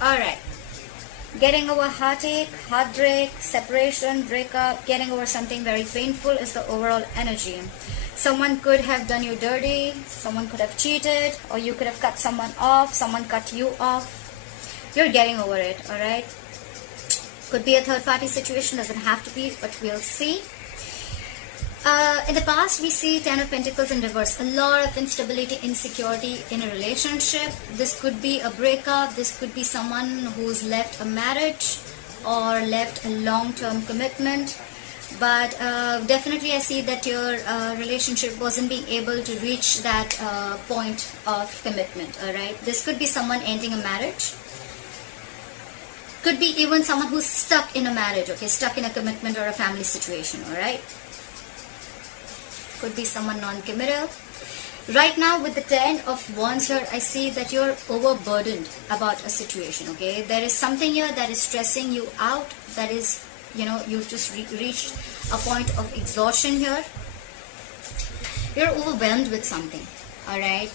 Alright. Getting over heartache, heartbreak, separation, breakup, getting over something very painful is the overall energy. Someone could have done you dirty, someone could have cheated, or you could have cut someone off, someone cut you off. You're getting over it, alright? Could be a third party situation, doesn't have to be, but we'll see. In the past, we see Ten of Pentacles in reverse. A lot of instability, insecurity in a relationship. This could be a breakup. This could be someone who's left a marriage or left a long-term commitment. But definitely I see that your relationship wasn't being able to reach that point of commitment. Alright, this could be someone ending a marriage. Could be even someone who's stuck in a marriage, okay, stuck in a commitment or a family situation. Alright, could be someone non-committal. Right now with the Ten of Wands here, I see that you're overburdened about a situation, okay? There is something here that is stressing you out, that is, you know, you've just reached a point of exhaustion here. You're overwhelmed with something, alright?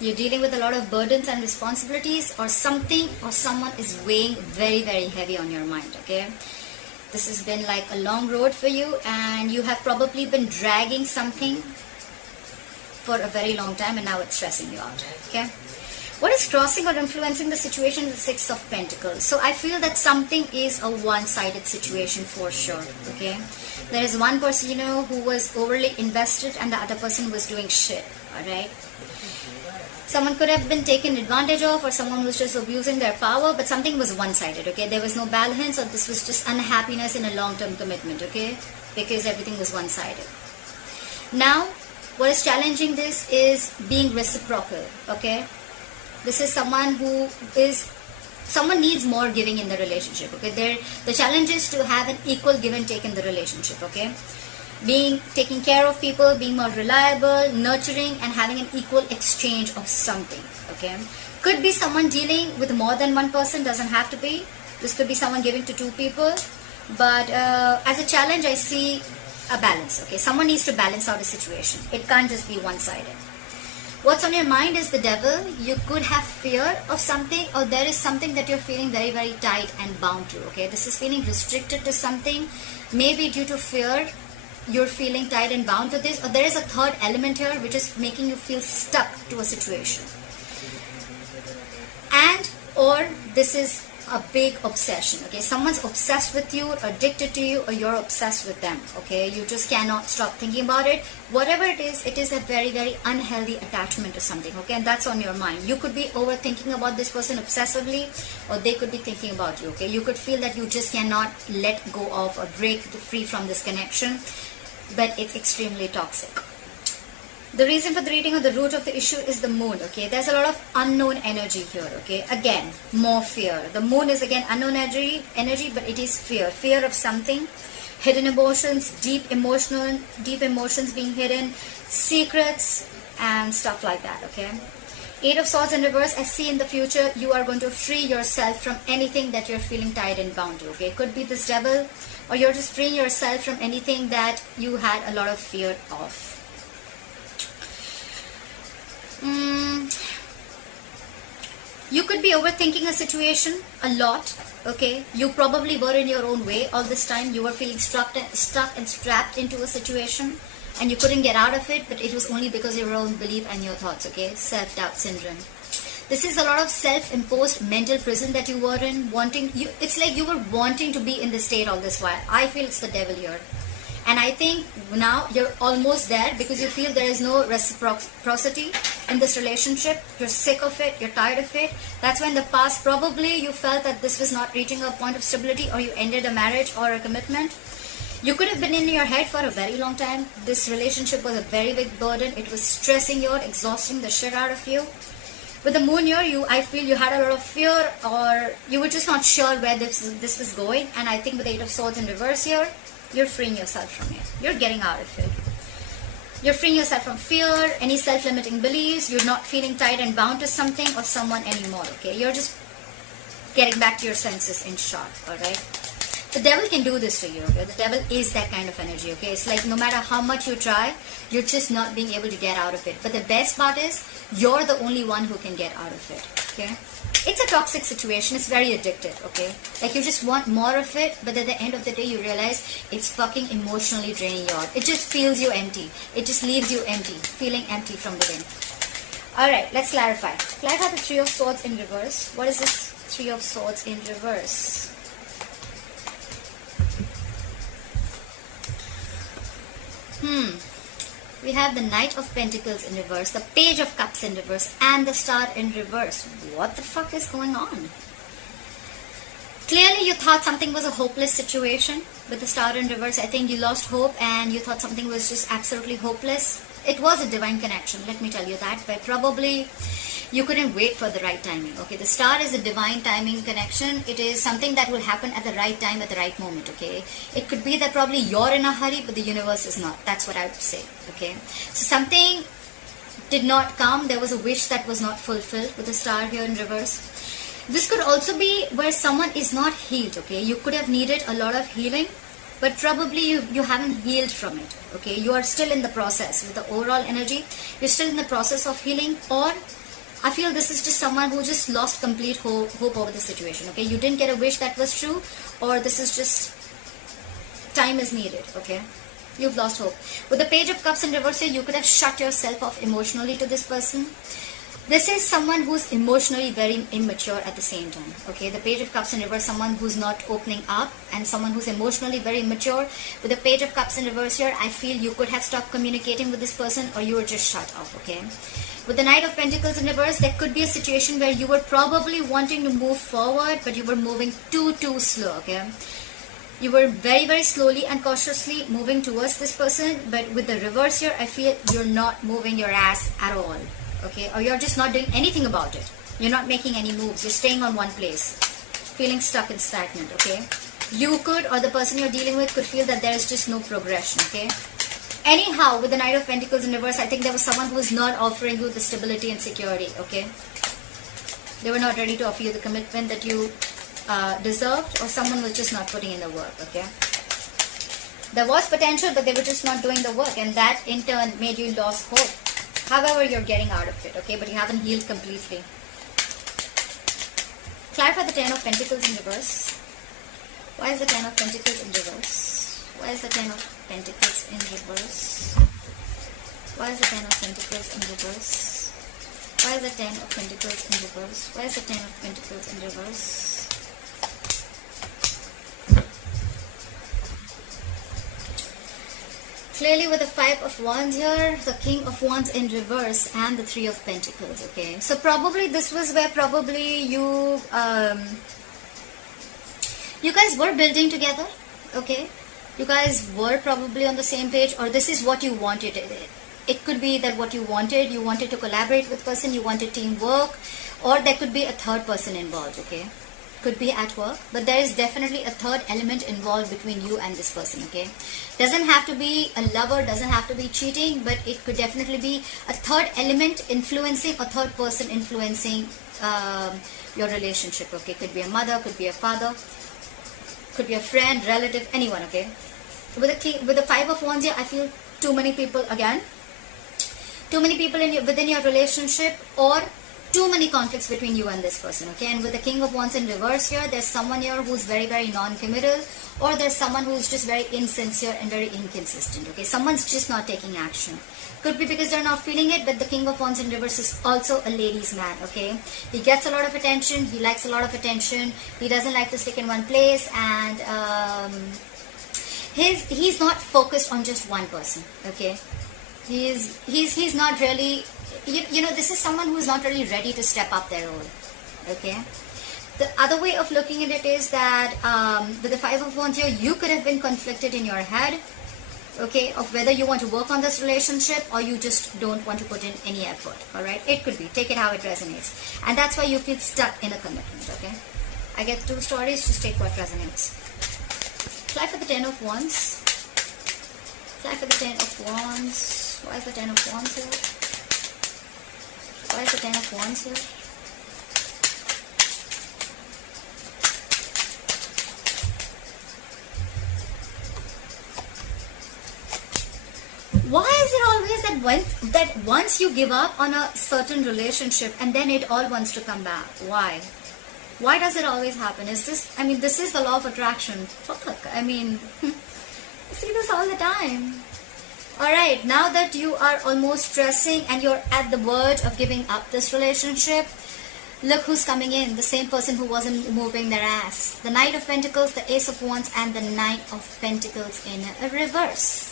You're dealing with a lot of burdens and responsibilities, or something or someone is weighing very, very heavy on your mind, okay? This has been like a long road for you, and you have probably been dragging something for a very long time, and now it's stressing you out, okay? What is crossing or influencing the situation is the Six of Pentacles. So I feel that something is a one-sided situation for sure, okay? There is one person, you know, who was overly invested and the other person was doing shit, alright? Someone could have been taken advantage of, or someone was just abusing their power, but something was one-sided, okay? There was no balance, or this was just unhappiness in a long-term commitment, okay? Because everything was one-sided. Now, what is challenging this is being reciprocal, okay? This is someone who is, someone needs more giving in the relationship, okay? The challenge is to have an equal give and take in the relationship, okay? Taking care of people, being more reliable, nurturing, and having an equal exchange of something, okay? Could be someone dealing with more than one person, doesn't have to be. This could be someone giving to two people, but as a challenge, I see a balance, okay? Someone needs to balance out a situation. It can't just be one-sided. What's on your mind is the Devil. You could have fear of something, or there is something that you're feeling very, very tight and bound to, okay? This is feeling restricted to something, maybe due to fear. You're feeling tight and bound to this, or there is a third element here which is making you feel stuck to a situation. And or this is a big obsession, okay? Someone's obsessed with you, addicted to you, or you're obsessed with them, okay? You just cannot stop thinking about it. Whatever it is a very, very unhealthy attachment to something, okay? And that's on your mind. You could be overthinking about this person obsessively, or they could be thinking about you, okay? You could feel that you just cannot let go of or break free from this connection, but it's extremely toxic. The reason for the reading, or the root of the issue, is the Moon, okay? There's a lot of unknown energy here, okay? Again, more fear. The Moon is again unknown energy, but it is fear. Fear of something, hidden emotions, deep emotions being hidden, secrets, and stuff like that, okay? Eight of Swords in reverse. I see in the future you are going to free yourself from anything that you're feeling tied and bound to, okay? It could be this Devil, or you're just freeing yourself from anything that you had a lot of fear of. You could be overthinking a situation a lot, okay? You probably were in your own way all this time. You were feeling stuck and strapped into a situation, and you couldn't get out of it, but it was only because of your own belief and your thoughts, okay? Self-doubt syndrome. This is a lot of self-imposed mental prison that you were in, it's like you were wanting to be in this state all this while. I feel it's the Devil here. And I think now you're almost there, because you feel there is no reciprocity in this relationship. You're sick of it, you're tired of it. That's why in the past probably you felt that this was not reaching a point of stability, or you ended a marriage or a commitment. You could have been in your head for a very long time. This relationship was a very big burden. It was stressing you out, exhausting the shit out of you. With the Moon here, I feel you had a lot of fear, or you were just not sure where this was going. And I think with the Eight of Swords in reverse here, you're freeing yourself from it. You're getting out of it. You're freeing yourself from fear, any self-limiting beliefs. You're not feeling tied and bound to something or someone anymore, okay? You're just getting back to your senses, in short, alright? The Devil can do this to you, okay? The Devil is that kind of energy, okay? It's like no matter how much you try, you're just not being able to get out of it. But the best part is, you're the only one who can get out of it, okay? it's a toxic situation. It's very addictive, okay? Like you just want more of it, but at the end of the day you realize it's fucking emotionally draining you out. It just feels you empty. It just leaves you empty, feeling empty from within. Alright, let's clarify. Clarify the Three of Swords in reverse. What is this Three of Swords in reverse? We have the Knight of Pentacles in reverse, the Page of Cups in reverse, and the Star in reverse. What the fuck is going on? Clearly you thought something was a hopeless situation with the Star in reverse. I think you lost hope and you thought something was just absolutely hopeless. It was a divine connection, let me tell you that, but probably you couldn't wait for the right timing. Okay, the Star is a divine timing connection. It is something that will happen at the right time, at the right moment. Okay, it could be that probably you're in a hurry, but the universe is not. That's what I would say. Okay, so something did not come. There was a wish that was not fulfilled with the Star here in reverse. This could also be where someone is not healed. Okay, you could have needed a lot of healing, but probably you haven't healed from it. Okay, you are still in the process with the overall energy. You're still in the process of healing, or I feel this is just someone who just lost complete hope over the situation. Okay, you didn't get a wish that was true, or this is just time is needed. Okay, you've lost hope. With the Page of Cups in reverse here, you could have shut yourself off emotionally to this person. This is someone who's emotionally very immature at the same time. Okay, the Page of Cups in reverse, someone who's not opening up, and someone who's emotionally very immature. With the Page of Cups in reverse here, I feel you could have stopped communicating with this person, or you were just shut off. Okay, with the Knight of Pentacles in reverse, there could be a situation where you were probably wanting to move forward, but you were moving too slow. Okay, you were very slowly and cautiously moving towards this person, but with the reverse here, I feel you're not moving your ass at all. Okay, or you're just not doing anything about it. You're not making any moves. You're staying on one place, feeling stuck and stagnant. Okay, you could, or the person you're dealing with could feel that there is just no progression. Okay, anyhow, with the Knight of Pentacles in reverse, I think there was someone who was not offering you the stability and security. Okay, they were not ready to offer you the commitment that you deserved, or someone was just not putting in the work. Okay, there was potential, but they were just not doing the work, and that in turn made you lose hope. However, you're getting out of it, okay, but you haven't healed completely. Clarify the Ten of Pentacles in reverse. Why is the Ten of Pentacles in reverse? Why is the Ten of Pentacles in reverse? Why is the Ten of Pentacles in reverse? Why is the Ten of Pentacles in reverse? Why is the Ten of Pentacles in reverse? Clearly with the Five of Wands here, the King of Wands in reverse, and the Three of Pentacles. Okay, so probably this was where probably you guys were building together. Okay, you guys were probably on the same page, or this is what you wanted. It could be that what you wanted to collaborate with person, you wanted teamwork, or there could be a third person involved. Okay, could be at work, but there is definitely a third element involved between you and this person. Okay, doesn't have to be a lover, doesn't have to be cheating, but it could definitely be a third element influencing, a third person influencing your relationship. Okay, could be a mother, could be a father, could be a friend, relative, anyone. Okay, with the Five of Wands here, I feel too many people again, too many people within your relationship, or too many conflicts between you and this person. Okay, and with the King of Wands in reverse here, there's someone here who's very non-committal, or there's someone who's just very insincere and very inconsistent. Okay, someone's just not taking action. Could be because they're not feeling it, but the King of Wands in reverse is also a ladies' man. Okay, he gets a lot of attention, he likes a lot of attention, he doesn't like to stick in one place, and he's not focused on just one person. Okay, he's not really, you know, this is someone who is not really ready to step up their role. Okay, the other way of looking at it is that with the Five of Wands here, you could have been conflicted in your head, okay, of whether you want to work on this relationship or you just don't want to put in any effort. All right, it could be, take it how it resonates, and that's why you feel stuck in a commitment. Okay, I get two stories, just take what resonates. Fly for the Ten of Wands. Fly for the Ten of Wands. Why is the Ten of Wands here? Why is the Ten of Wands here? Why is it always is that once you give up on a certain relationship and then it all wants to come back. Why does it always happen? Is this, I mean, this is the law of attraction. Fuck, I mean, I see this all the time. Alright, now that you are almost stressing and you're at the verge of giving up this relationship, look who's coming in. The same person who wasn't moving their ass. The Knight of Pentacles, the Ace of Wands, and the Knight of Pentacles in a reverse.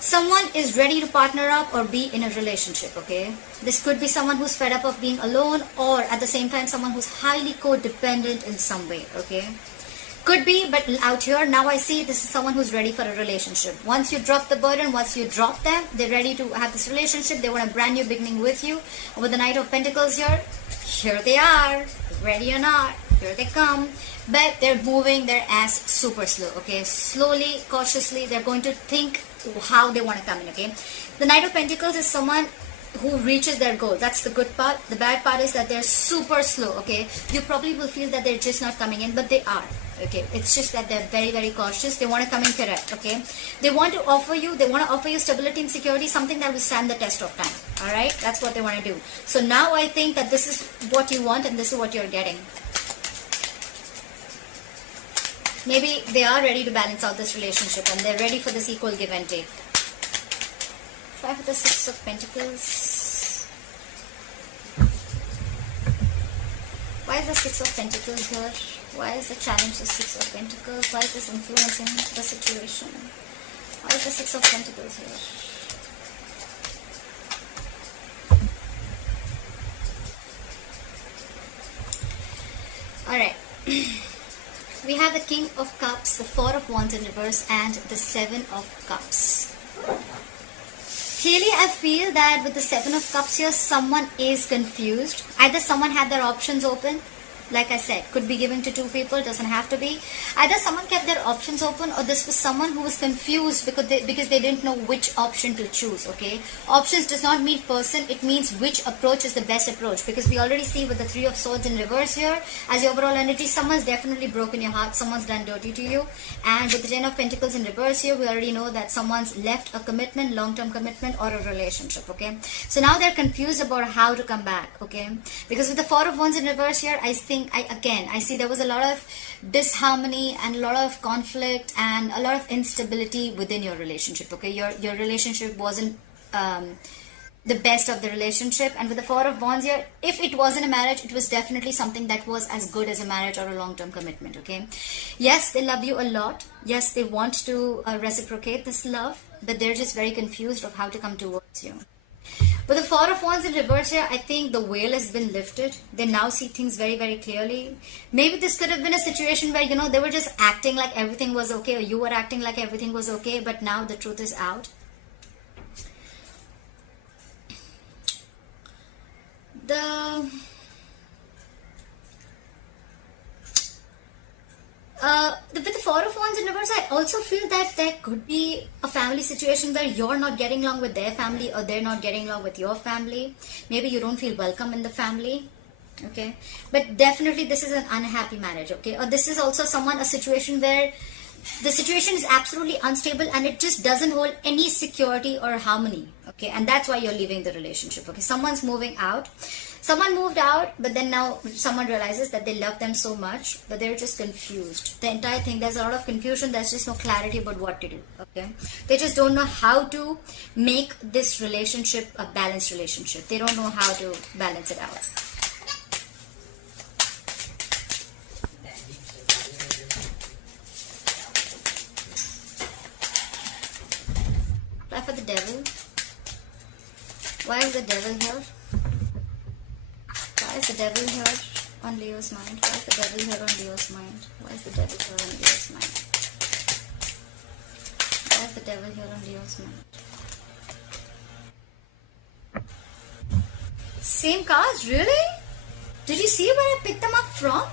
Someone is ready to partner up or be in a relationship, okay? This could be someone who's fed up of being alone, or at the same time someone who's highly codependent in some way, okay? Could be, but out here, now I see this is someone who's ready for a relationship. Once you drop the burden, once you drop them, they're ready to have this relationship. They want a brand new beginning with you. With the Knight of Pentacles here they are, ready or not, here they come. But they're moving their ass super slow, okay? Slowly, cautiously, they're going to think how they want to come in, okay? The Knight of Pentacles is someone who reaches their goal. That's the good part. The bad part is that they're super slow, okay? You probably will feel that they're just not coming in, but they are. Okay, it's just that they're very, very cautious. They want to come in correct, okay? They want to offer you stability and security, something that will stand the test of time, all right? That's what they want to do. So now I think that this is what you want and this is what you're getting. Maybe they are ready to balance out this relationship and they're ready for this equal give and take. Try for the Six of Pentacles. Why is the Six of Pentacles here? Why is the challenge the Six of Pentacles? Why is this influencing the situation? Why is the Six of Pentacles here? Alright. We have the King of Cups, the Four of Wands in reverse, and the Seven of Cups. Clearly, I feel that with the Seven of Cups here, someone is confused. Either someone had their options open. Like I said, could be given to two people, doesn't have to be. Either someone kept their options open, or this was someone who was confused because they didn't know which option to choose, okay? Options does not mean person, it means which approach is the best approach. Because we already see with the Three of Swords in reverse here, as your overall energy, someone's definitely broken your heart, someone's done dirty to you. And with the Ten of Pentacles in reverse here, we already know that someone's left a commitment, long-term commitment, or a relationship, okay? So now they're confused about how to come back, okay? Because with the Four of Wands in reverse here, I see there was a lot of disharmony and a lot of conflict and a lot of instability within your relationship, okay? Your relationship wasn't the best of the relationship. And with the Four of Wands here, if it wasn't a marriage, it was definitely something that was as good as a marriage or a long-term commitment, okay? Yes, they love you a lot. Yes, they want to reciprocate this love, but they're just very confused of how to come towards you. But the Four of Wands in reverse here, I think the veil has been lifted. They now see things very, very clearly. Maybe this could have been a situation where, you know, they were just acting like everything was okay, or you were acting like everything was okay, but now the truth is out. With the Four of Wands in reverse, I also feel that there could be a family situation where you're not getting along with their family, or they're not getting along with your family. Maybe you don't feel welcome in the family, okay? But definitely this is an unhappy marriage, okay? Or this is also a situation where the situation is absolutely unstable and it just doesn't hold any security or harmony, okay? And that's why you're leaving the relationship, okay? Someone's moving out. Someone moved out, but then now someone realizes that they love them so much, but they're just confused. The entire thing, there's a lot of confusion. There's just no clarity about what to do, okay? They just don't know how to make this relationship a balanced relationship. They don't know how to balance it out. Apply for the Devil. Why is the Devil here? Why is the Devil here on Leo's mind? Why is the Devil here on Leo's mind? Why is the Devil here on Leo's mind? Why is the Devil here on Leo's mind? Same cards? Really? Did you see where I picked them up from?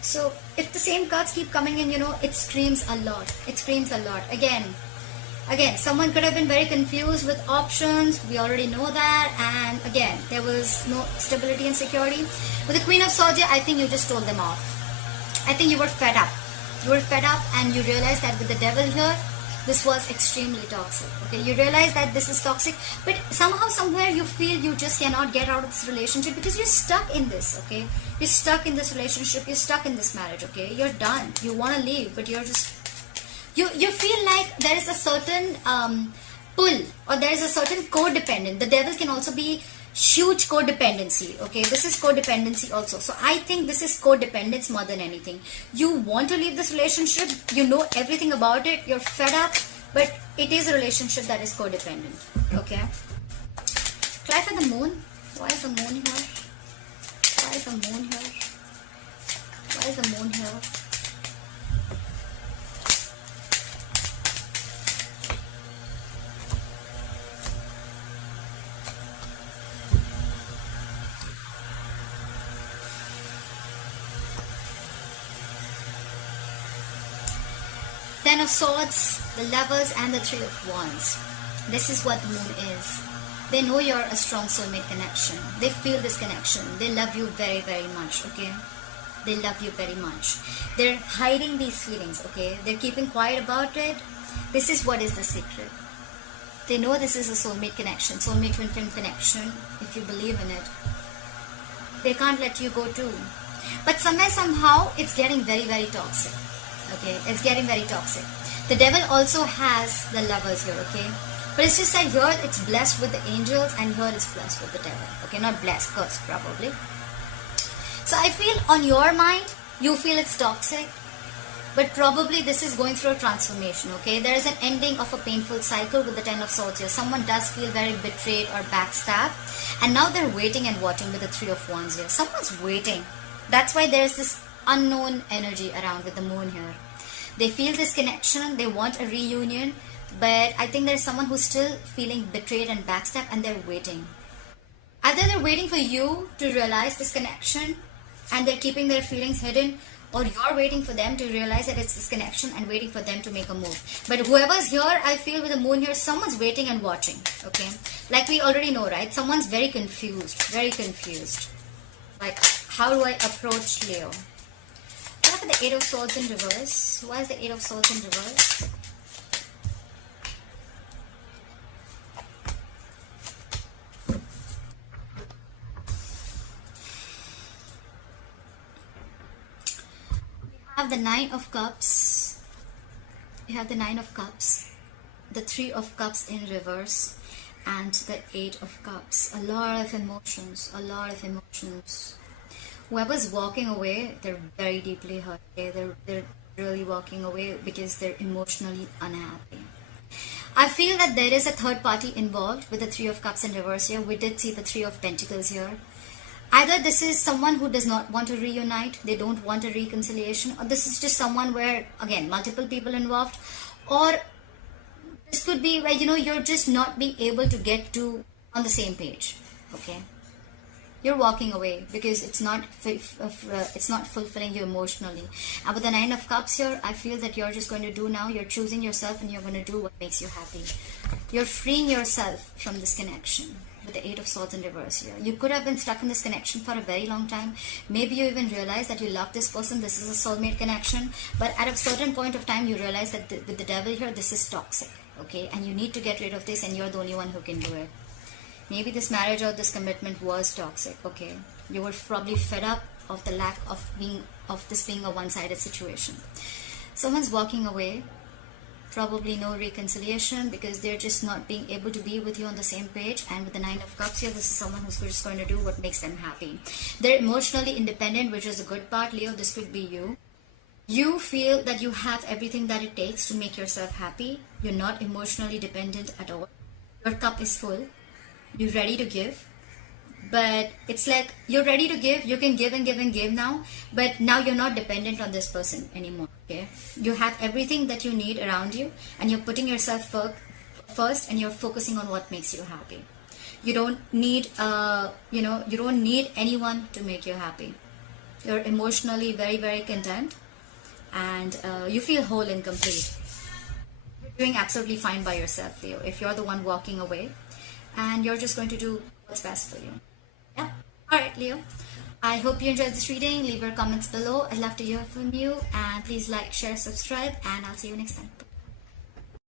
So, if the same cards keep coming in, you know, it screams a lot. It screams a lot. Again, someone could have been very confused with options. We already know that. And again, there was no stability and security. With the Queen of Swords, I think you just told them off. I think you were fed up. You were fed up and you realized that with the Devil here, this was extremely toxic. Okay, you realize that this is toxic, but somehow, somewhere, you feel you just cannot get out of this relationship because you're stuck in this. Okay, you're stuck in this relationship, you're stuck in this marriage. Okay, you're done, you want to leave, but you're just, you feel like there is a certain pull, or there is a certain codependent. The devil can also be huge codependency. Okay, this is codependency also. So I think this is codependence more than anything. You want to leave this relationship, you know everything about it, you're fed up, but it is a relationship that is codependent. Okay, clarify the moon. Why is the moon here? Why is the moon here? Why is the moon here? Ten of Swords, the Lovers, and the Three of Wands. This is what the moon is. They know you're a strong soulmate connection. They feel this connection. They love you very, very much, okay? They love you very much. They're hiding these feelings, okay? They're keeping quiet about it. This is what is the secret. They know this is a soulmate connection, soulmate twin flame connection, if you believe in it. They can't let you go too. But somewhere, somehow, it's getting very, very toxic. Okay, it's getting very toxic. The devil also has the Lovers here, okay? But it's just that here it's blessed with the angels and here it's blessed with the devil. Okay, not blessed, cursed probably. So I feel on your mind, you feel it's toxic, but probably this is going through a transformation, okay? There is an ending of a painful cycle with the Ten of Swords here. Someone does feel very betrayed or backstabbed, and now they're waiting and watching with the Three of Wands here. Someone's waiting. That's why there's this unknown energy around with the moon here. They feel this connection, they want a reunion, but I think there's someone who's still feeling betrayed and backstabbed, and they're waiting. Either they're waiting for you to realize this connection and they're keeping their feelings hidden, or you're waiting for them to realize that it's this connection and waiting for them to make a move. But whoever's here, I feel with the moon here, someone's waiting and watching, okay? Like we already know, right? Someone's very confused, very confused. Like, how do I approach Leo? What about the Eight of Swords in reverse? Why is the Eight of Swords in reverse? You have the Nine of Cups. You have the Nine of Cups, the Three of Cups in reverse, and the Eight of Cups. A lot of emotions, a lot of emotions. Whoever's walking away, they're very deeply hurt. Okay? They're really walking away because they're emotionally unhappy. I feel that there is a third party involved with the Three of Cups in reverse here. We did see the Three of Pentacles here. Either this is someone who does not want to reunite, they don't want a reconciliation, or this is just someone where, again, multiple people involved, or this could be where, you know, you're just not being able to get to on the same page, okay? You're walking away because it's not fulfilling you emotionally. And with the Nine of Cups here, I feel that you're just going to do now, you're choosing yourself and you're going to do what makes you happy. You're freeing yourself from this connection with the Eight of Swords in reverse here. You could have been stuck in this connection for a very long time. Maybe you even realize that you love this person, this is a soulmate connection, but at a certain point of time you realize that with the devil here, this is toxic, okay? And you need to get rid of this, and you're the only one who can do it. Maybe this marriage or this commitment was toxic, okay? You were probably fed up of the lack of this being a one-sided situation. Someone's walking away, probably no reconciliation because they're just not being able to be with you on the same page. And with the Nine of Cups here, this is someone who's just going to do what makes them happy. They're emotionally independent, which is a good part. Leo, this could be you. You feel that you have everything that it takes to make yourself happy. You're not emotionally dependent at all. Your cup is full. You're ready to give, but it's like you're ready to give, you can give and give and give now, but now you're not dependent on this person anymore, okay? You have everything that you need around you, and you're putting yourself first, and you're focusing on what makes you happy. You don't need, you don't need anyone to make you happy. You're emotionally very, very content, and you feel whole and complete. You're doing absolutely fine by yourself, Leo, if you're the one walking away. And you're just going to do what's best for you. Yeah. Alright, Leo. I hope you enjoyed this reading. Leave your comments below. I'd love to hear from you. And please like, share, subscribe. And I'll see you next time.